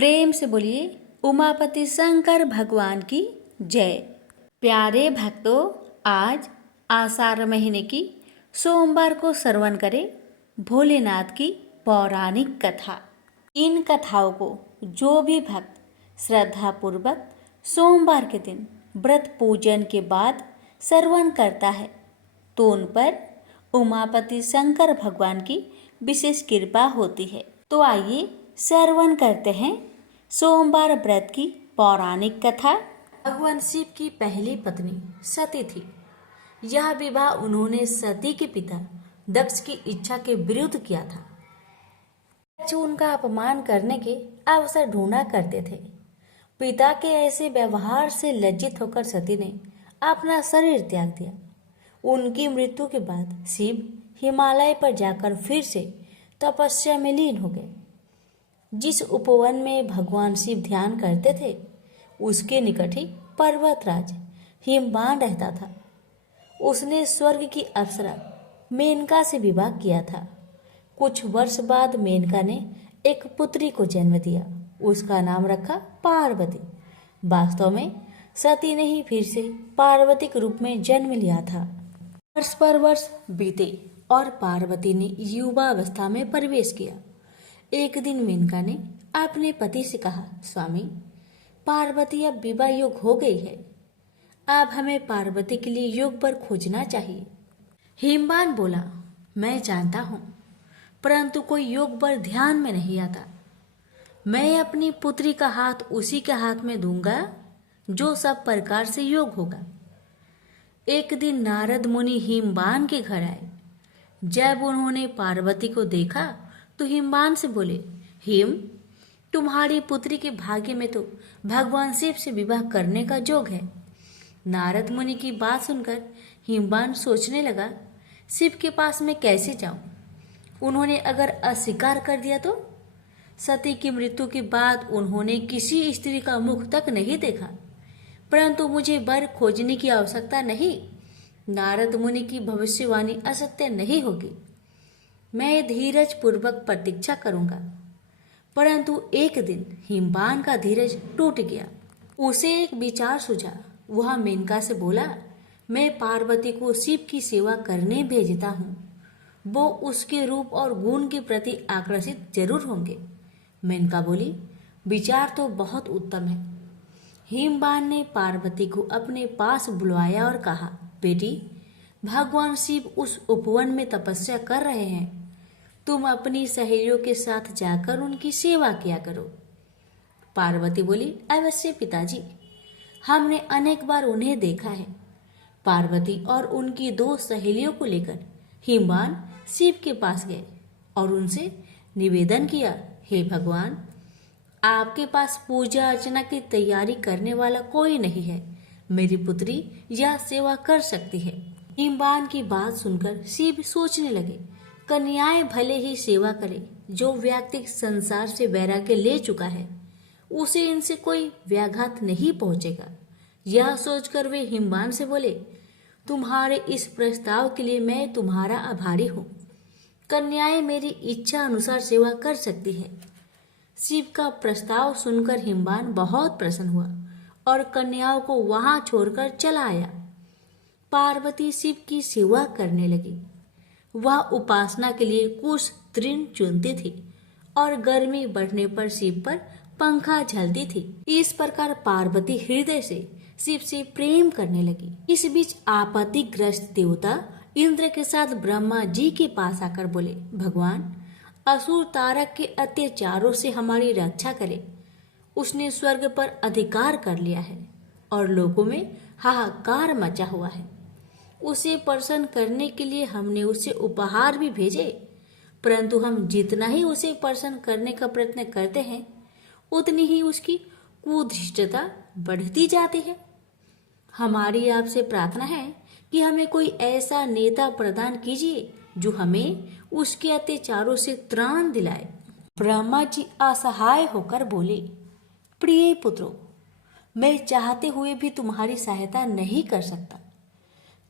प्रेम से बोलिए उमापति शंकर भगवान की जय। प्यारे भक्तों, आज आषाढ़ महीने की सोमवार को श्रवण करें भोलेनाथ की पौराणिक कथा। इन कथाओं को जो भी भक्त श्रद्धापूर्वक सोमवार के दिन व्रत पूजन के बाद श्रवण करता है तो उन पर उमापति शंकर भगवान की विशेष कृपा होती है। तो आइए श्रवण करते हैं सोमवार व्रत की पौराणिक कथा। भगवान शिव की पहली पत्नी सती थी। यह विवाह उन्होंने सती के पिता दक्ष की इच्छा के विरुद्ध किया था। दक्ष उनका अपमान करने के अवसर ढूंढा करते थे। पिता के ऐसे व्यवहार से लज्जित होकर सती ने अपना शरीर त्याग दिया। उनकी मृत्यु के बाद शिव हिमालय पर जाकर फिर से तपस्या में लीन हो गए। जिस उपवन में भगवान शिव ध्यान करते थे उसके निकट ही पर्वतराज हिमवान रहता था। उसने स्वर्ग की अप्सरा मेनका से विवाह किया था। कुछ वर्ष बाद मेनका ने एक पुत्री को जन्म दिया। उसका नाम रखा पार्वती। वास्तव में सती ने ही फिर से पार्वती के रूप में जन्म लिया था। वर्ष पर वर्ष बीते और पार्वती ने युवावस्था में प्रवेश किया। एक दिन मेनका ने अपने पति से कहा, स्वामी, पार्वती अब विवाह योग हो गई है। अब हमें पार्वती के लिए योग वर खोजना चाहिए। हिमवान बोला, मैं जानता हूँ, परंतु कोई योग वर ध्यान में नहीं आता। मैं अपनी पुत्री का हाथ उसी के हाथ में दूंगा जो सब प्रकार से योग होगा। एक दिन नारद मुनि हिमवान के घर आए। जब उन्होंने पार्वती को देखा तो हिमवान से बोले, हिम, तुम्हारी पुत्री के भाग्य में तो भगवान शिव से विवाह करने का योग है। नारद मुनि की बात सुनकर हिमवान सोचने लगा, शिव के पास मैं कैसे जाऊं? उन्होंने अगर अस्वीकार कर दिया तो? सती की मृत्यु के बाद उन्होंने किसी स्त्री का मुख तक नहीं देखा। परंतु मुझे वर खोजने की आवश्यकता नहीं। नारद मुनि की भविष्यवाणी असत्य नहीं होगी। मैं धीरज पूर्वक प्रतीक्षा करूंगा। परंतु एक दिन हिमवान का धीरज टूट गया। उसे एक विचार सूझा। वह मेनका से बोला, मैं पार्वती को शिव की सेवा करने भेजता हूँ। वो उसके रूप और गुण के प्रति आकर्षित जरूर होंगे। मेनका बोली, विचार तो बहुत उत्तम है। हिमवान ने पार्वती को अपने पास बुलवाया और कहा, बेटी, भगवान शिव उस उपवन में तपस्या कर रहे हैं। तुम अपनी सहेलियों के साथ जाकर उनकी सेवा किया करो। पार्वती बोली, अवश्य पिताजी, हमने अनेक बार उन्हें देखा है। पार्वती और उनकी दो सहेलियों को लेकर हिमवान शिव के पास गए और उनसे निवेदन किया, हे भगवान, आपके पास पूजा अर्चना की तैयारी करने वाला कोई नहीं है। मेरी पुत्री यह सेवा कर सकती है। हिमवान की बात सुनकर शिव सोचने लगे, कन्याएं भले ही सेवा करे। जो व्यक्ति संसार से वैराग्य ले चुका है उसे इनसे कोई व्याघात नहीं पहुंचेगा। यह सोचकर वे हिमवान से बोले, तुम्हारे इस प्रस्ताव के लिए मैं तुम्हारा आभारी हूँ। कन्याएं मेरी इच्छा अनुसार सेवा कर सकती है। शिव का प्रस्ताव सुनकर हिमवान बहुत प्रसन्न हुआ और कन्याओं को वहां छोड़कर चला आया। पार्वती शिव की सेवा करने लगी। वह उपासना के लिए कुछ तृण चुनती थी और गर्मी बढ़ने पर शिव पर पंखा झलती थी। इस प्रकार पार्वती हृदय से शिव से प्रेम करने लगी। इस बीच आपत्तिग्रस्त देवता इंद्र के साथ ब्रह्मा जी के पास आकर बोले, भगवान, असुर तारक के अत्याचारों से हमारी रक्षा करे। उसने स्वर्ग पर अधिकार कर लिया है और लोगों में हाहाकार मचा हुआ है। उसे प्रसन्न करने के लिए हमने उसे उपहार भी भेजे, परंतु हम जितना ही उसे प्रसन्न करने का प्रयत्न करते हैं उतनी ही उसकी कुधृष्टता बढ़ती जाती है। हमारी आपसे प्रार्थना है कि हमें कोई ऐसा नेता प्रदान कीजिए जो हमें उसके अत्याचारों से त्राण दिलाए। ब्रह्मा जी असहाय होकर बोले, प्रिय पुत्रों, मैं चाहते हुए भी तुम्हारी सहायता नहीं कर सकता।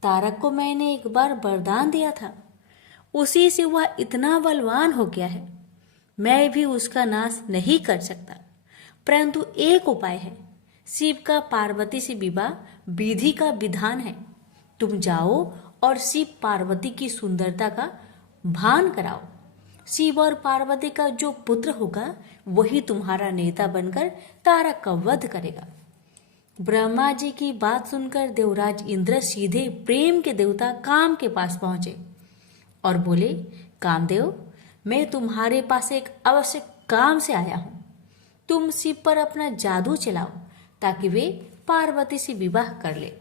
तारक को मैंने एक बार वरदान दिया था, उसी से वह इतना बलवान हो गया है। मैं भी उसका नाश नहीं कर सकता। परंतु एक उपाय है। शिव का पार्वती से विवाह विधि का विधान है। तुम जाओ और शिव पार्वती की सुंदरता का भान कराओ। शिव और पार्वती का जो पुत्र होगा वही तुम्हारा नेता बनकर तारक का वध करेगा। ब्रह्मा जी की बात सुनकर देवराज इंद्र सीधे प्रेम के देवता काम के पास पहुंचे और बोले, कामदेव, मैं तुम्हारे पास एक आवश्यक काम से आया हूं। तुम शिव पर अपना जादू चलाओ ताकि वे पार्वती से विवाह कर ले।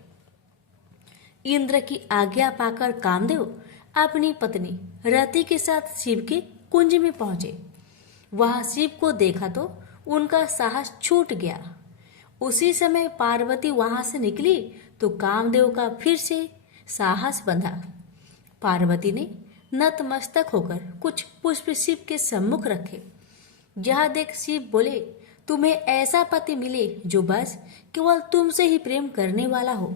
इंद्र की आज्ञा पाकर कामदेव अपनी पत्नी रति के साथ शिव के कुंज में पहुंचे। वहां शिव को देखा तो उनका साहस छूट गया। उसी समय पार्वती वहां से निकली तो कामदेव का फिर से साहस बंधा। पार्वती ने नतमस्तक होकर कुछ पुष्प शिव के सम्मुख रखे। यह देख शिव बोले, तुम्हें ऐसा पति मिले जो बस केवल तुमसे ही प्रेम करने वाला हो।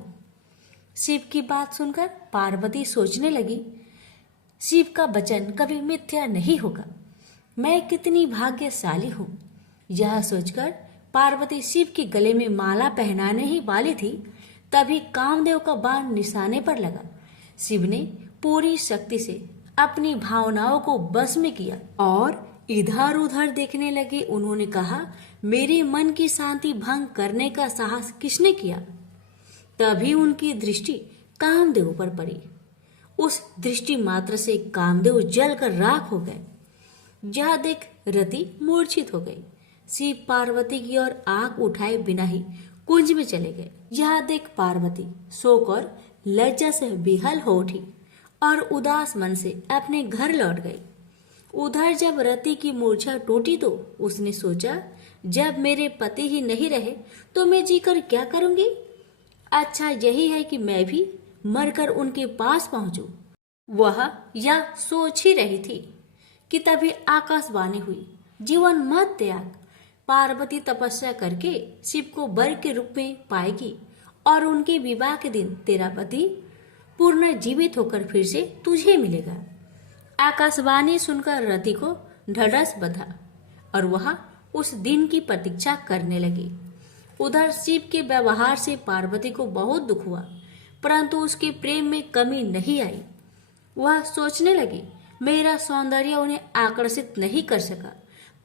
शिव की बात सुनकर पार्वती सोचने लगी, शिव का वचन कभी मिथ्या नहीं होगा। मैं कितनी भाग्यशाली हूँ। यह सोचकर पार्वती शिव के गले में माला पहनाने ही वाली थी, तभी कामदेव का बाण निशाने पर लगा। शिव ने पूरी शक्ति से अपनी भावनाओं को बस में किया और इधर उधर देखने लगे। उन्होंने कहा, मेरे मन की शांति भंग करने का साहस किसने किया? तभी उनकी दृष्टि कामदेव पर पड़ी। उस दृष्टि मात्र से कामदेव जलकर राख हो गए। यह देख रति मूर्छित हो गई। शिव पार्वती की ओर आंख उठाए बिना ही कुंज में चले गए। यह देख पार्वती शोक और लज्जा से बेहाल हो उठी और उदास मन से अपने घर लौट गई। उधर जब रति की मूर्छा टूटी तो उसने सोचा, जब मेरे पति ही नहीं रहे तो मैं जीकर क्या करूंगी? अच्छा यही है कि मैं भी मरकर उनके पास पहुंचूं। वह यह सोच ही रही थी कि तभी आकाशवाणी हुई, जीवन मत त्याग। पार्वती तपस्या करके शिव को वर के रूप में पाएगी और उनके विवाह के दिन तेरा पति पूर्ण जीवित होकर फिर से तुझे मिलेगा। आकाशवाणी सुनकर रति को ढढ़स बंधा और वह उस दिन की प्रतीक्षा करने लगी। उधर शिव के व्यवहार से पार्वती को बहुत दुख हुआ, परंतु उसके प्रेम में कमी नहीं आई। वह सोचने लगी, मेरा सौंदर्य उन्हें आकर्षित नहीं कर सका,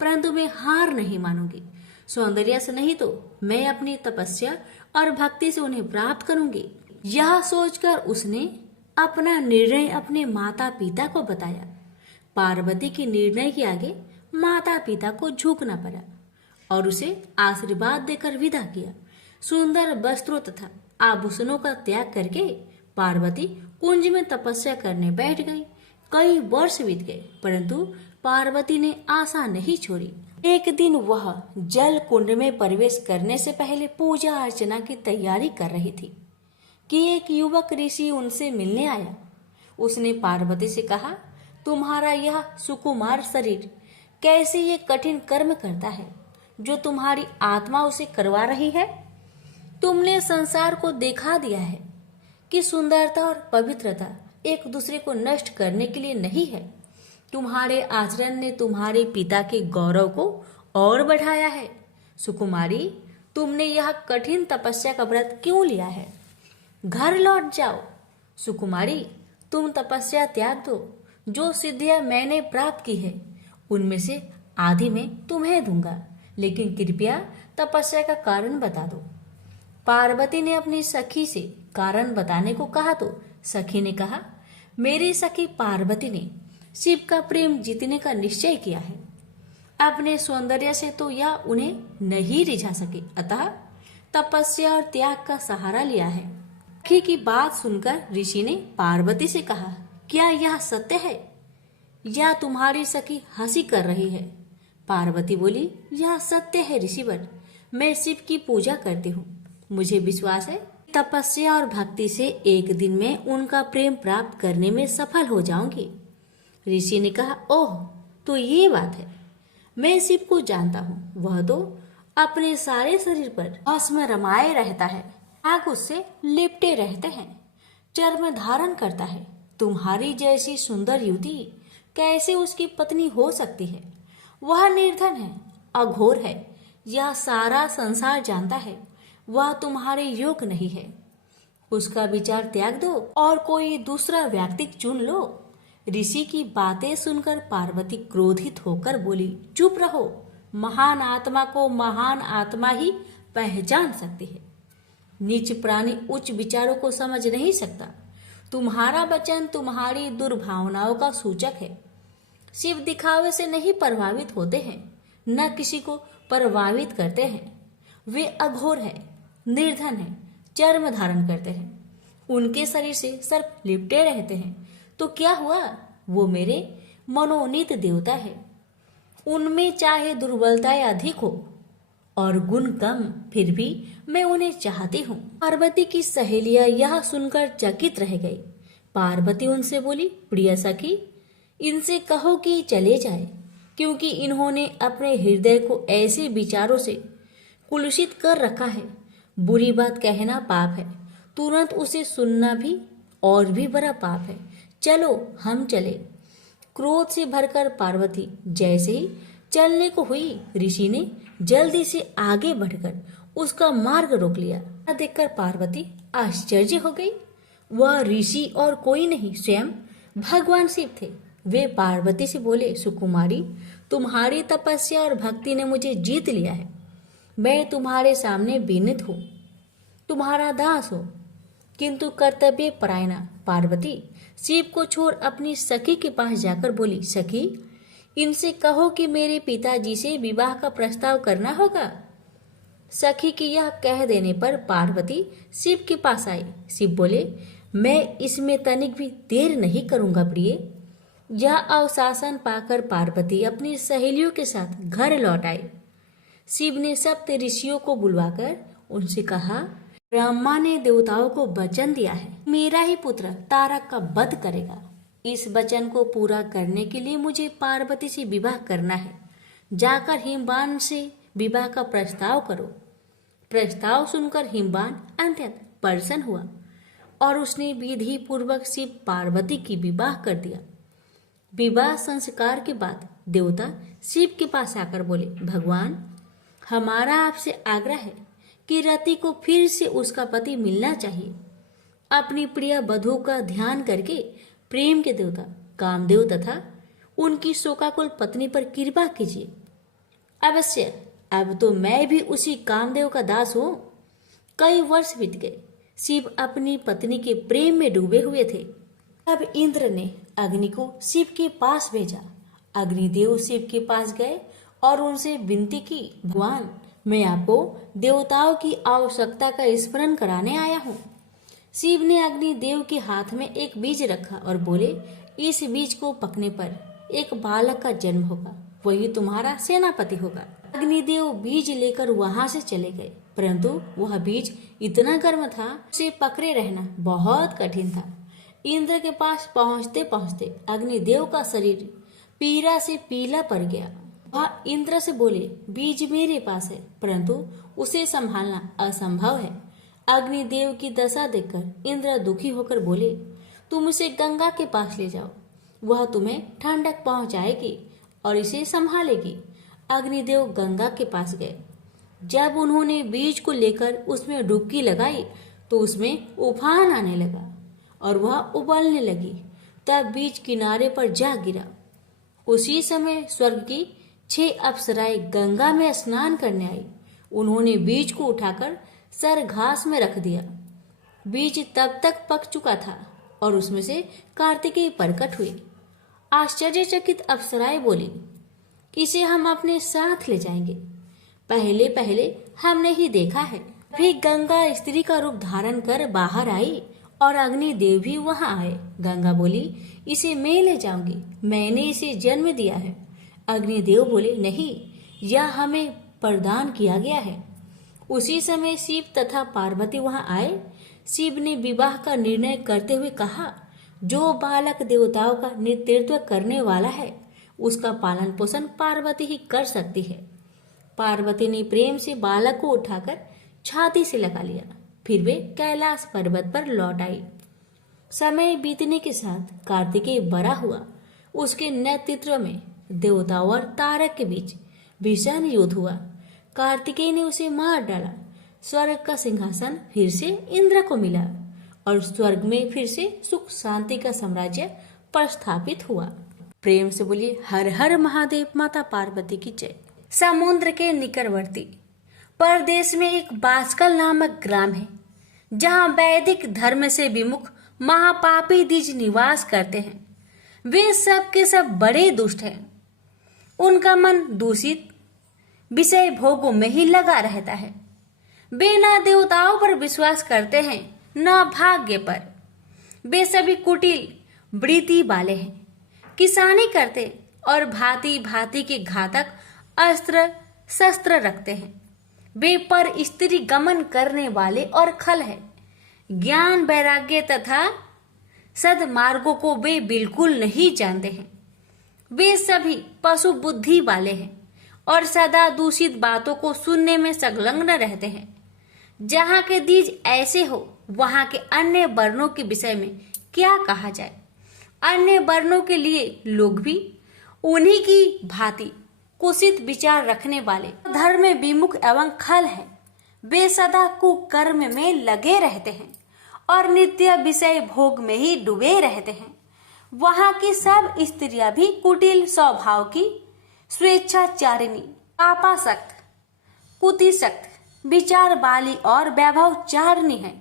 परंतु मैं हार नहीं मानूंगी। सौंदर्य से नहीं तो मैं अपनी तपस्या और भक्ति से उन्हें प्राप्त करूंगी। यह सोचकर उसने अपना निर्णय अपने माता पिता को बताया। पार्वती के निर्णय के आगे माता पिता को झुकना पड़ा और उसे आशीर्वाद देकर विदा किया। सुंदर वस्त्रों तथा आभूषणों का त्याग करके पार्वती कुंज में तपस्या करने बैठ गई। कई वर्ष बीत गए, परंतु पार्वती ने आशा नहीं छोड़ी। एक दिन वह जल कुंड में प्रवेश करने से पहले पूजा अर्चना की तैयारी कर रही थी कि एक युवक ऋषि उनसे मिलने आया। उसने पार्वती से कहा, तुम्हारा यह सुकुमार शरीर कैसे ये कठिन कर्म करता है जो तुम्हारी आत्मा उसे करवा रही है? तुमने संसार को दिखा दिया है कि सुंदरता और पवित्रता एक दूसरे को नष्ट करने के लिए नहीं है। तुम्हारे आचरण ने तुम्हारे पिता के गौरव को और बढ़ाया है। सुकुमारी, तुमने यह कठिन तपस्या का व्रत क्यों लिया है? घर लौट जाओ। सुकुमारी, तुम तपस्या त्याग दो। जो सिद्धियां मैंने प्राप्त की है उनमें से आधी मैं तुम्हें दूंगा, लेकिन कृपया तपस्या का कारण बता दो। पार्वती ने अपनी सखी से कारण बताने को कहा तो सखी ने कहा, मेरी सखी पार्वती ने शिव का प्रेम जीतने का निश्चय किया है। अपने सौंदर्य से तो यह उन्हें नहीं रिझा सके, अतः तपस्या और त्याग का सहारा लिया है। सखी की बात सुनकर ऋषि ने पार्वती से कहा, क्या यह सत्य है या तुम्हारी सखी हंसी कर रही है? पार्वती बोली, यह सत्य है ऋषिवर। मैं शिव की पूजा करती हूँ। मुझे विश्वास है तपस्या और भक्ति से एक दिन में उनका प्रेम प्राप्त करने में सफल हो जाऊंगी। ऋषि ने कहा, ओह, तो ये बात है। मैं शिव को जानता हूँ। वह तो अपने सारे शरीर पर भस्म रमाए रहता है, आग उससे लिपटे रहते हैं, चर्म धारण करता है। तुम्हारी जैसी सुंदर युवती कैसे उसकी पत्नी हो सकती है? वह निर्धन है, अघोर है। यह सारा संसार जानता है वह तुम्हारे योग नहीं है। उसका विचार त्याग दो और कोई दूसरा व्यक्ति चुन लो। ऋषि की बातें सुनकर पार्वती क्रोधित होकर बोली, चुप रहो। महान आत्मा को महान आत्मा ही पहचान सकती है। नीच प्राणी उच्च विचारों को समझ नहीं सकता। तुम्हारा वचन तुम्हारी दुर्भावनाओं का सूचक है। शिव दिखावे से नहीं प्रभावित होते हैं, न किसी को प्रभावित करते हैं। वे अघोर है, निर्धन है, चर्म धारण करते हैं। उनके शरीर से सर्प लिपटे रहते हैं। तो क्या हुआ, वो मेरे मनोनीत देवता है। उनमें चाहे दुर्बलताएं अधिक हो और गुण कम, फिर भी मैं उन्हें चाहती हूँ। पार्वती की सहेलियां यह सुनकर चकित रह गई। पार्वती उनसे बोली, प्रिय सखी, इनसे कहो कि चले जाए, क्योंकि इन्होंने अपने हृदय को ऐसे विचारों से कुलुषित कर रखा है। बुरी बात कहना पाप है, तुरंत उसे सुनना भी और भी बड़ा पाप है। चलो हम चले। क्रोध से भरकर पार्वती जैसे ही चलने को हुई, ऋषि ने जल्दी से आगे बढ़कर उसका मार्ग रोक लिया। देखकर पार्वती आश्चर्य हो गई। वह ऋषि और कोई नहीं, स्वयं भगवान शिव थे। वे पार्वती से बोले, सुकुमारी, तुम्हारी तपस्या और भक्ति ने मुझे जीत लिया है। मैं तुम्हारे सामने विनीत हूँ, तुम्हारा दास हूँ। किंतु कर्तव्य परायणा पार्वती शिव को छोड़ अपनी सखी के पास जाकर बोली, सखी, इनसे कहो कि मेरे पिताजी से विवाह का प्रस्ताव करना होगा। सखी की यह कह देने पर पार्वती शिव के पास आई। शिव बोले, मैं इसमें तनिक भी देर नहीं करूंगा प्रिय। यह अवशासन पाकर पार्वती अपनी सहेलियों के साथ घर लौट आई। शिव ने सप्त ऋषियों को बुलवाकर उनसे कहा, ब्रह्मा ने देवताओं को वचन दिया है, मेरा ही पुत्र तारक का वध करेगा। इस वचन को पूरा करने के लिए मुझे पार्वती से विवाह करना है। जाकर हिमवान से विवाह का प्रस्ताव करो। प्रस्ताव सुनकर हिमवान अत्यंत प्रसन्न हुआ और उसने विधि पूर्वक शिव पार्वती की विवाह कर दिया। विवाह संस्कार के बाद देवता शिव के पास आकर बोले, भगवान, हमारा आपसे आग्रह है कि रति को फिर से उसका पति मिलना चाहिए। अपनी प्रिय वधू का ध्यान करके प्रेम के देवता कामदेव तथा उनकी शोकाकुल पत्नी पर कृपा कीजिए। अवश्य, अब तो मैं भी उसी कामदेव का दास हूं। कई वर्ष बीत गए। शिव अपनी पत्नी के प्रेम में डूबे हुए थे। तब इंद्र ने अग्नि को शिव के पास भेजा। अग्निदेव शिव के पास गए और उनसे विनती की, भगवान, मैं आपको देवताओं की आवश्यकता का स्मरण कराने आया हूँ। शिव ने अग्निदेव के हाथ में एक बीज रखा और बोले, इस बीज को पकने पर एक बालक का जन्म होगा, वही तुम्हारा सेनापति होगा। अग्निदेव बीज लेकर वहां से चले गए, परंतु वह बीज इतना गर्म था, उसे पकड़े रहना बहुत कठिन था। इंद्र के पास पहुंचते पहुंचते अग्निदेव का शरीर पीड़ा से पीला पड़ गया। वह इंद्र से बोले, बीज मेरे पास है, परंतु उसे संभालना असंभव है। अग्निदेव की दशा देखकर इंद्र दुखी होकर बोले, तुम इसे गंगा के पास ले जाओ, वह तुम्हें ठंडक पहुंचाएगी और इसे संभालेगी। अग्निदेव गंगा के पास गए। जब उन्होंने बीज को लेकर उसमें डुबकी लगाई तो उसमें उफान आने लगा और वह उबलने लगी। तब बीज किनारे पर जा गिरा। उसी समय स्वर्ग की 6 अप्सराएं गंगा में स्नान करने आई। उन्होंने बीज को उठाकर सर घास में रख दिया। बीज तब तक पक चुका था और उसमें से कार्तिकेय प्रकट हुए। आश्चर्यचकित अप्सराएं बोली, इसे हम अपने साथ ले जाएंगे। पहले पहले हमने ही देखा है। फिर गंगा स्त्री का रूप धारण कर बाहर आई और अग्निदेव भी वहां आए। गंगा बोली, इसे मैं ले जाऊंगी, मैंने इसे जन्म दिया है। अग्निदेव बोले, नहीं, यह हमें प्रदान किया गया है। उसी समय शिव तथा पार्वती वहां आए। शिव ने विवाह का निर्णय करते हुए कहा, जो बालक देवताओं का नेतृत्व करने वाला है उसका पालन पोषण पार्वती ही कर सकती है। पार्वती ने प्रेम से बालक को उठाकर छाती से लगा लिया। फिर वे कैलाश पर्वत पर लौट आई। समय बीतने के साथ कार्तिकेय बड़ा हुआ। उसके नेतृत्व में देवताओं और तारक के बीच भीषण युद्ध हुआ। कार्तिकेय ने उसे मार डाला। स्वर्ग का सिंहासन फिर से इंद्र को मिला और स्वर्ग में फिर से सुख शांति का साम्राज्य प्रस्थापित हुआ। प्रेम से बोलिए हर हर महादेव। माता पार्वती की जय। समुद्र के निकटवर्ती प्रदेश में एक बांसकल नामक ग्राम है, जहाँ वैदिक धर्म से विमुख महापापी द्विज निवास करते हैं। वे सब के सब बड़े दुष्ट हैं। उनका मन दूषित विषय भोगों में ही लगा रहता है। वे न देवताओं पर विश्वास करते हैं न भाग्य पर। वे सभी कुटिल वृत्ति वाले हैं, किसानी करते और भांति भांति के घातक अस्त्र शस्त्र रखते हैं। वे पर स्त्री गमन करने वाले और खल है। ज्ञान वैराग्य तथा सद्मार्गों को वे बिल्कुल नहीं जानते हैं। वे सभी पशु बुद्धि वाले हैं और सदा दूषित बातों को सुनने में संलग्न रहते हैं। जहाँ के द्विज ऐसे हो वहाँ के अन्य वर्णों के विषय में क्या कहा जाए। अन्य वर्णों के लिए लोग भी उन्हीं की भांति कुत्सित विचार रखने वाले धर्म में विमुख एवं खल है। वे सदा कुकर्म में लगे रहते हैं और नित्य विषय भोग में ही डूबे रहते हैं। वहाँ की सब स्त्रियां भी कुटिल स्वभाव की, स्वेच्छाचारिणी, पापासक्त, कुतिसक्त, विचार वाली और वैभवचारिणी है।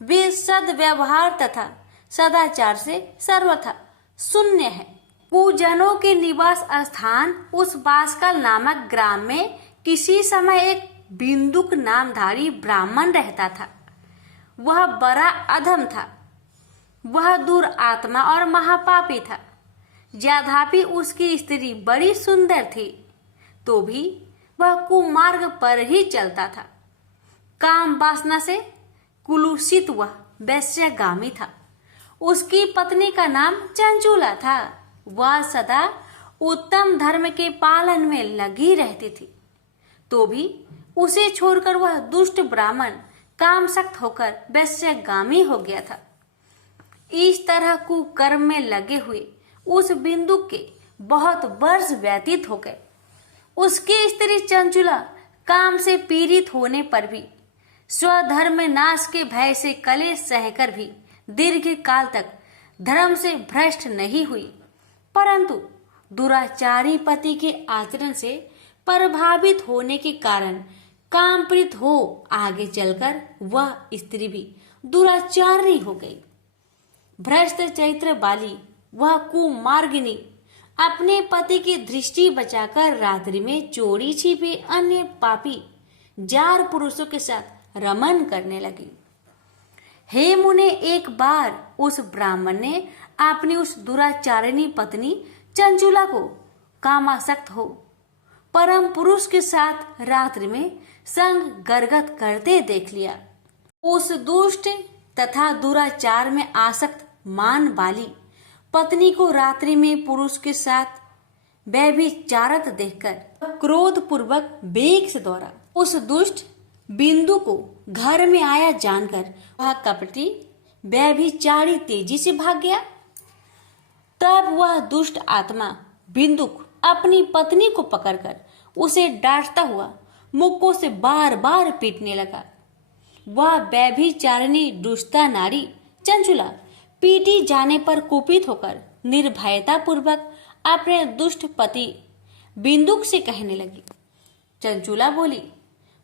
वे सद्व्यवहार तथा सदाचार से सर्वथा शून्य है। कुजनों के निवास स्थान उस बांसकल नामक ग्राम में किसी समय एक बिंदुक नामधारी ब्राह्मण रहता था। वह बड़ा अधम था। वह दुरात्मा और महापापी था। यद्यपि उसकी स्त्री बड़ी सुंदर थी, तो भी वह कुमार्ग पर ही चलता था। काम वासना से कुलुषित वह वैश्यगामी था। उसकी पत्नी का नाम चंचुला था। वह सदा उत्तम धर्म के पालन में लगी रहती थी, तो भी उसे छोड़कर वह दुष्ट ब्राह्मण कामशक्त होकर वैश्यगामी हो गया था। इस तरह कुकर्म में लगे हुए उस बिंदु के बहुत वर्ष व्यतीत हो गए। उसकी स्त्री चंचुला काम से पीड़ित होने पर भी स्वधर्म नाश के भय से कलेश सहकर भी दीर्घ काल तक धर्म से भ्रष्ट नहीं हुई, परंतु दुराचारी पति के आचरण से प्रभावित होने के कारण कामप्रीत हो आगे चलकर वह स्त्री भी दुराचारी हो गई। भ्रष्ट चरित्र वाली वह कुमार्गिनी अपने पति की दृष्टि बचाकर रात्रि में चोरी छिपे अन्य पापी जार पुरुषों के साथ रमन करने लगी। हे मुने, एक बार उस ब्राह्मण ने अपनी उस दुराचारिणी पत्नी चंचुला को कामासक्त हो परम पुरुष के साथ रात्रि में संग गरगत करते देख लिया। उस दुष्ट तथा दुराचार में आसक्त मान वाली पत्नी को रात्रि में पुरुष के साथ व्यभिचारत देखकर क्रोध पूर्वक वेग से दौड़ा। उस दुष्ट बिंदु को घर में आया जानकर वह कपटी व्यभिचारी तेजी से भाग गया। तब वह दुष्ट आत्मा बिंदुक अपनी पत्नी को पकड़कर उसे डांटता हुआ मुक्कों से बार बार पीटने लगा। वह व्यभिचारिणी दुष्टा नारी चंचुला पीटी जाने पर कुपित होकर निर्भयता पूर्वक अपने दुष्ट पति बिंदुक से कहने लगी। चंचुला बोली,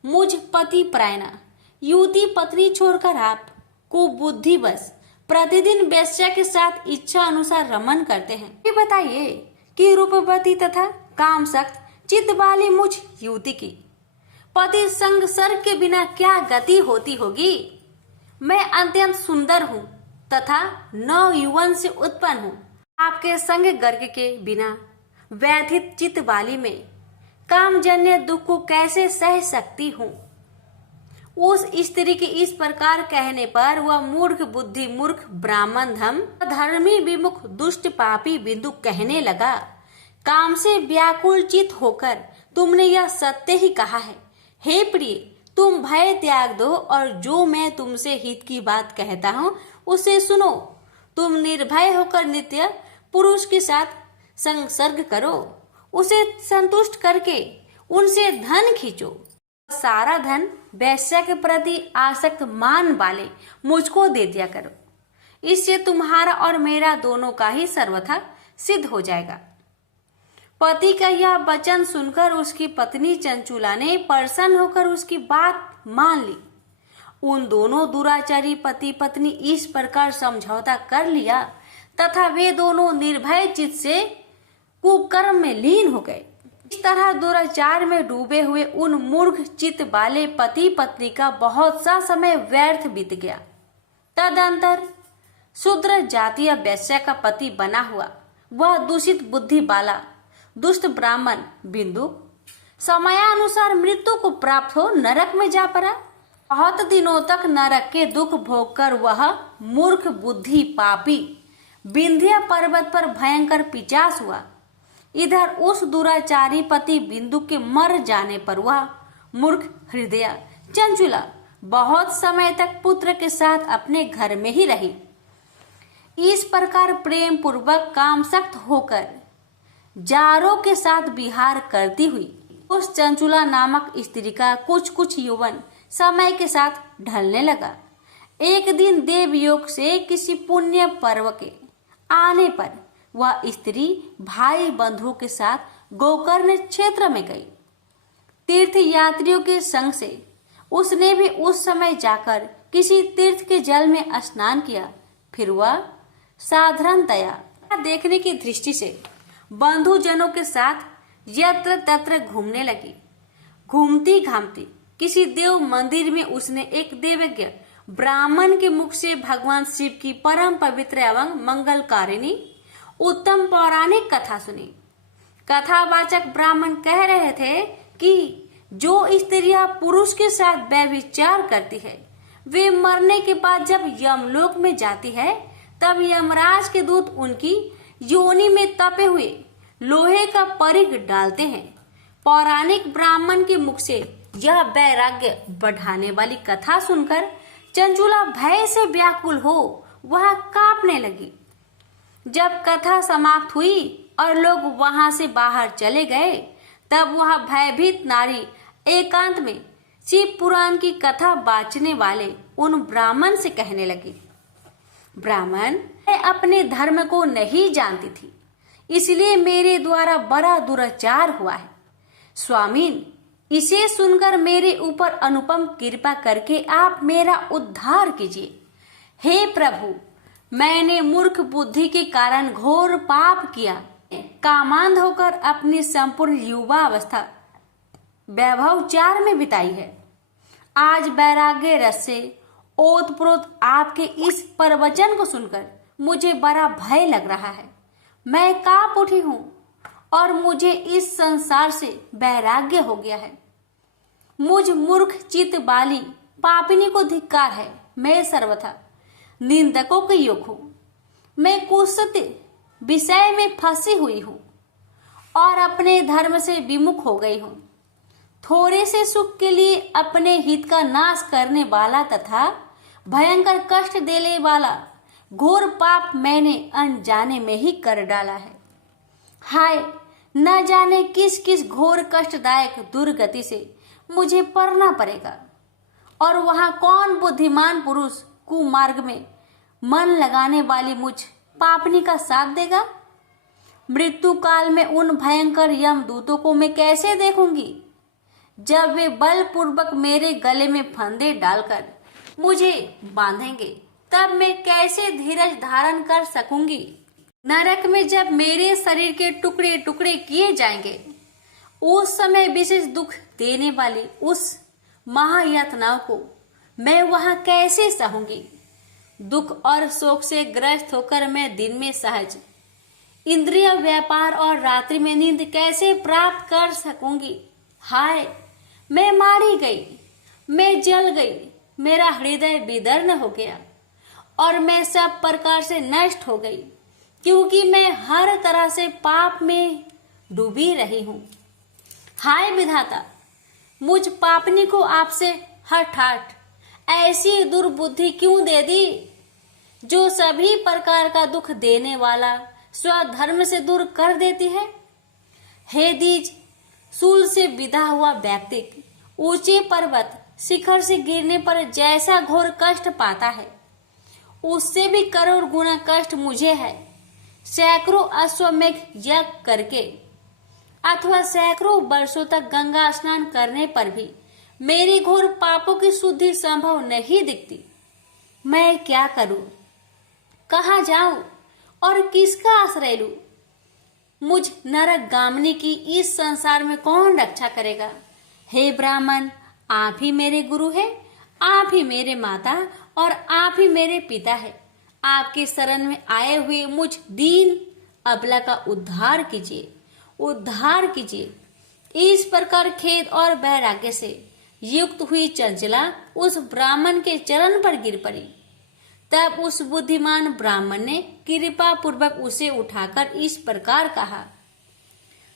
मुझ पति प्रायणा युवती पत्नी छोड़कर आप कुबुद्धिवश प्रतिदिन वेश्या के साथ इच्छा अनुसार रमन करते हैं। ये बताइए कि रूपवती तथा कामशक्त चित्त वाली मुझ युवती की पति संग सर्ग के बिना क्या गति होती होगी। मैं अत्यंत सुंदर हूँ तथा नव युवन से उत्पन्न हूँ। आपके संग गर्ग के बिना व्यथित चित्त वाली में कामजन्य दुख को कैसे सह सकती हूँ। उस स्त्री के इस प्रकार कहने पर वह मूर्ख बुद्धि मूर्ख ब्राह्मण धर्मी विमुख दुष्ट पापी बिंदु कहने लगा, काम से व्याकुल चित होकर तुमने यह सत्य ही कहा है। हे प्रिय, तुम भय त्याग दो और जो मैं तुमसे हित की बात कहता हूँ उसे सुनो। तुम निर्भय होकर नित्य पुरुष के साथ संसर्ग करो, उसे संतुष्ट करके उनसे धन खींचो। सारा धन वैश्य के प्रति आसक्त मान वाले मुझको दे दिया करो। इससे तुम्हारा और मेरा दोनों का ही सर्वथा सिद्ध हो जाएगा। पति का यह वचन सुनकर उसकी पत्नी चंचुला ने प्रसन्न होकर उसकी बात मान ली। उन दोनों दुराचारी पति पत्नी इस प्रकार समझौता कर लिया तथा वे दोनों निर्भय चित्त से कुकर्म में लीन हो गए। इस तरह दुराचार में डूबे हुए उन मूर्ख चित्त वाले पति पत्नी का बहुत सा समय व्यर्थ बीत गया। तदंतर शूद्र जातीय वैश्य का पति बना हुआ वह दूषित बुद्धि वाला दुष्ट ब्राह्मण बिंदु समयानुसार मृत्यु को प्राप्त हो नरक में जा पड़ा। बहुत दिनों तक नरक के दुख भोगकर वह मूर्ख बुद्धि पापी विंध्य पर्वत पर भयंकर पिचास हुआ। इधर उस दुराचारी पति बिंदु के मर जाने पर वह मूर्ख हृदय चंचुला बहुत समय तक पुत्र के साथ अपने घर में ही रही। इस प्रकार प्रेम पूर्वक कामसक्त होकर जारों के साथ विहार करती हुई उस चंचुला नामक स्त्री का कुछ यौवन समय के साथ ढलने लगा। एक दिन देवयोग से किसी पुण्य पर्व के आने पर वह स्त्री भाई बंधुओं के साथ गोकर्ण क्षेत्र में गई। तीर्थ यात्रियों के संग से उसने भी उस समय जाकर किसी तीर्थ के जल में स्नान किया। फिर वह साधारणतया देखने की दृष्टि से बंधुजनों के साथ यत्र तत्र घूमने लगी। घूमती घामती किसी देव मंदिर में उसने एक देवज्ञ ब्राह्मण के मुख से भगवान शिव की परम पवित्र एवं मंगलकारिणी उत्तम पौराणिक कथा सुनी। कथावाचक ब्राह्मण कह रहे थे कि जो स्त्रियां पुरुष के साथ व्यभिचार करती है वे मरने के बाद जब यमलोक में जाती है तब यमराज के दूत उनकी योनि में तपे हुए लोहे का परिघ डालते हैं। पौराणिक ब्राह्मण के मुख से यह वैराग्य बढ़ाने वाली कथा सुनकर चंचुला भय से व्याकुल हो वह कांपने लगी। जब कथा समाप्त हुई और लोग वहां से बाहर चले गए तब वह भयभीत नारी एकांत में शिव पुराण की कथा बाँचने वाले उन ब्राह्मण से कहने लगी। ब्राह्मण, मैं अपने धर्म को नहीं जानती थी, इसलिए मेरे द्वारा बड़ा दुराचार हुआ है। स्वामीन, इसे सुनकर मेरे ऊपर अनुपम कृपा करके आप मेरा उद्धार कीजिए। हे प्रभु, मैंने मूर्ख बुद्धि के कारण घोर पाप किया। कामांध होकर अपनी संपूर्ण युवा अवस्था वैभवचार में बिताई है। आज वैराग्य रस से ओतप्रोत आपके इस प्रवचन को सुनकर मुझे बड़ा भय लग रहा है। मैं कांप उठी हूँ और मुझे इस संसार से वैराग्य हो गया है। मुझ मूर्ख चित्त वाली पापिनी को धिक्कार है। मैं सर्वथा निंदकों के योग हूँ। मैं कुत्सित विषय में फंसी हुई हूँ और अपने धर्म से विमुख हो गई हूँ। थोड़े से सुख के लिए अपने हित का नाश करने वाला तथा भयंकर कष्ट देने वाला घोर पाप मैंने अनजाने में ही कर डाला है। हाय, न जाने किस किस घोर कष्टदायक दुर्गति से मुझे पड़ना पड़ेगा और वहां कौन बुद्धिमान पुरुष कुमार्ग में मन लगाने वाली मुझ पापनी का साथ देगा। मृत्यु काल में उन भयंकर यमदूतों को मैं कैसे देखूंगी जब वे बलपूर्वक मेरे गले में फंदे डालकर मुझे बांधेंगे। तब मैं कैसे धीरज धारण कर सकूंगी। नरक में जब मेरे शरीर के टुकड़े टुकड़े किए जाएंगे उस समय विशेष दुख देने वाली उस महायातनाओं को मैं वहां कैसे सहूंगी। दुख और शोक से ग्रस्त होकर मैं दिन में सहज इंद्रिय व्यापार और रात्रि में नींद कैसे प्राप्त कर सकूंगी। हाय, मैं मारी गई, मैं जल गई, मेरा हृदय विदीर्ण हो गया और मैं सब प्रकार से नष्ट हो गई, क्योंकि मैं हर तरह से पाप में डूबी रही हूँ। हाय विधाता, मुझ पापनी को आपसे हठात ऐसी दुर्बुद्धि क्यों दे दी जो सभी प्रकार का दुख देने वाला स्वधर्म से दूर कर देती है। हे दीज, शूल से विदा हुआ व्यक्ति ऊंचे पर्वत शिखर से गिरने पर जैसा घोर कष्ट पाता है, उससे भी करोड़ गुना कष्ट मुझे है। सैकड़ों अश्वमेघ यज्ञ करके अथवा सैकड़ों वर्षों तक गंगा स्नान करने पर भी मेरी घोर पापों की शुद्धि संभव नहीं दिखती। मैं क्या करूं, कहाँ जाऊं और किसका आश्रय लूं? मुझ नरक गामिनी की इस संसार में कौन रक्षा करेगा? हे ब्राह्मण, आप ही मेरे गुरु हैं, आप ही मेरे माता और आप ही मेरे पिता है। आपकी शरण में आए हुए मुझ दीन अबला का उद्धार कीजिए, उद्धार कीजिए। इस प्रकार खेद और वैराग्य से युक्त हुई चंचला उस ब्राह्मण के चरण पर गिर पड़ी। तब उस बुद्धिमान ब्राह्मण ने कृपा पूर्वक उसे उठाकर इस प्रकार कहा,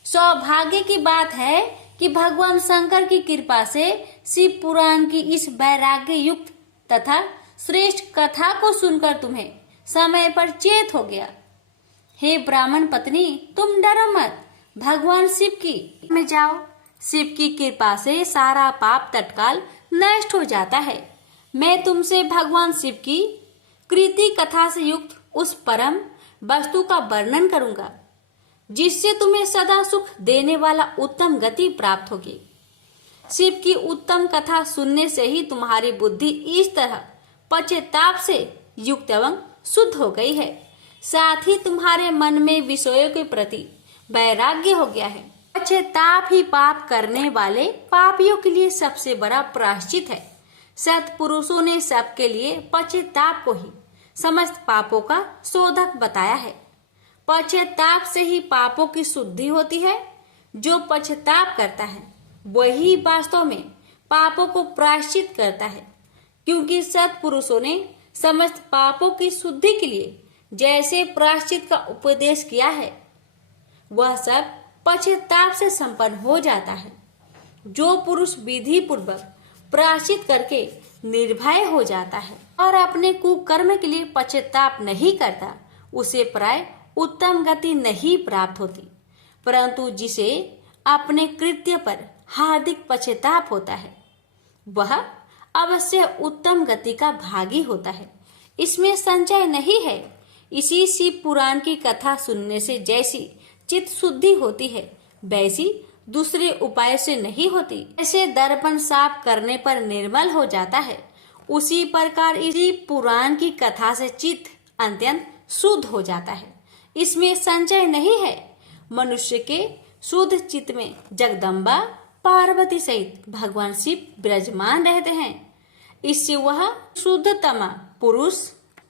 सौभाग्य की बात है कि भगवान शंकर की कृपा से शिव पुराण की इस वैराग्य युक्त तथा श्रेष्ठ कथा को सुनकर तुम्हें समय पर चेत हो गया। हे ब्राह्मण पत्नी, तुम डरो मत, भगवान शिव की में जाओ। शिव की कृपा से सारा पाप तत्काल नष्ट हो जाता है। मैं तुमसे भगवान शिव की कृति कथा से युक्त उस परम वस्तु का वर्णन करूंगा, जिससे तुम्हें सदा सुख देने वाला उत्तम गति प्राप्त होगी। शिव की उत्तम कथा सुनने से ही तुम्हारी बुद्धि इस तरह पश्चाताप से युक्त एवं शुद्ध हो गई है। साथ ही तुम्हारे मन में विषयों के प्रति वैराग्य हो गया है। पश्चाताप ही पाप करने वाले पापियों के लिए सबसे बड़ा प्रायश्चित है। सत्पुरुषों ने सबके लिए पश्चाताप को ही समस्त पापों का शोधक बताया है। पश्चाताप से ही पापों की शुद्धि होती है। जो पश्चाताप करता है वही वास्तव में पापों को प्रायश्चित करता है, क्योंकि सत्पुरुषों ने समस्त पापों की शुद्धि के लिए जैसे प्रायश्चित का उपदेश किया है, वह सब पश्चाताप से संपन्न हो जाता है। जो पुरुष विधि पूर्वक प्रायश्चित करके निर्भय हो जाता है और अपने कुकर्म के लिए पश्चाताप नहीं करता, उसे प्राय उत्तम गति नहीं प्राप्त होती। परंतु जिसे अपने कृत्य पर हार्दिक पश्चाताप होता है, वह अवश्य उत्तम गति का भागी होता है। इसमें संशय नहीं है। इसी शिव पुराण की कथा सुनने से जैसी चित्त शुद्धि होती है, वैसी दूसरे उपाय से नहीं होती। ऐसे दर्पण साफ करने पर निर्मल हो जाता है, उसी प्रकार इसी पुराण की कथा से चित्त अत्यंत शुद्ध हो जाता है। इसमें संशय नहीं है। मनुष्य के शुद्ध चित्त में जगदम्बा पार्वती सहित भगवान शिव विराजमान रहते हैं। इससे वह शुद्धतमा पुरुष